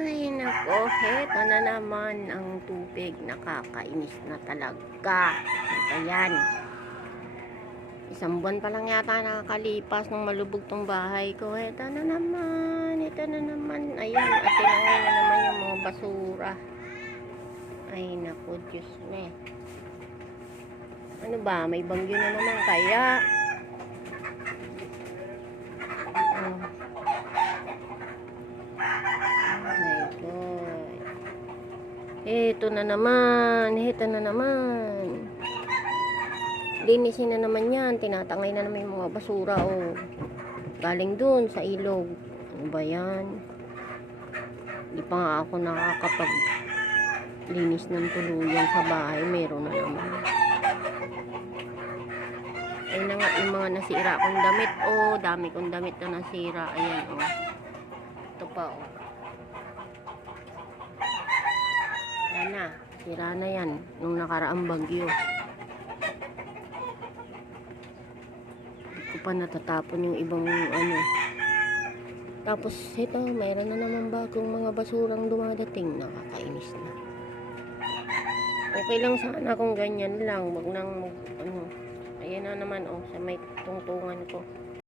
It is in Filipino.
Ay, nako, heto na naman ang tubig. Nakakainis na talaga. Ayan. Isang buwan pa lang yata nakakalipas nung malubog tong bahay ko. Heto na naman. Heto na naman. Ayan, at tinangay na naman yung mga basura. Ay, nako, Diyos me. Ano ba? May bagyo na naman kaya. Oh. Oh my God. Ito na naman. Ito na naman. Linisin na naman yan. Tinatangay na naman yung mga basura. Oh. Galing dun sa ilog. Ano ba yan? Hindi pa nga ako nakakapag linis ng tuluyan sa bahay. Meron na naman. Ayun na nga yung mga nasira kong damit. Oh, dami kong damit na nasira. Ayan, oh. Ito pa, oh. Yan na. Sira na yan. Nung nakaraang bagyo. Hindi pa natatapon yung ibang ano. Tapos, ito, mayroon na naman bagong mga basurang dumadating. Nakakainis na. Okay lang sana kung ganyan lang. Wag nang, ano. Ayan na naman, oh, sa may tungtungan ko.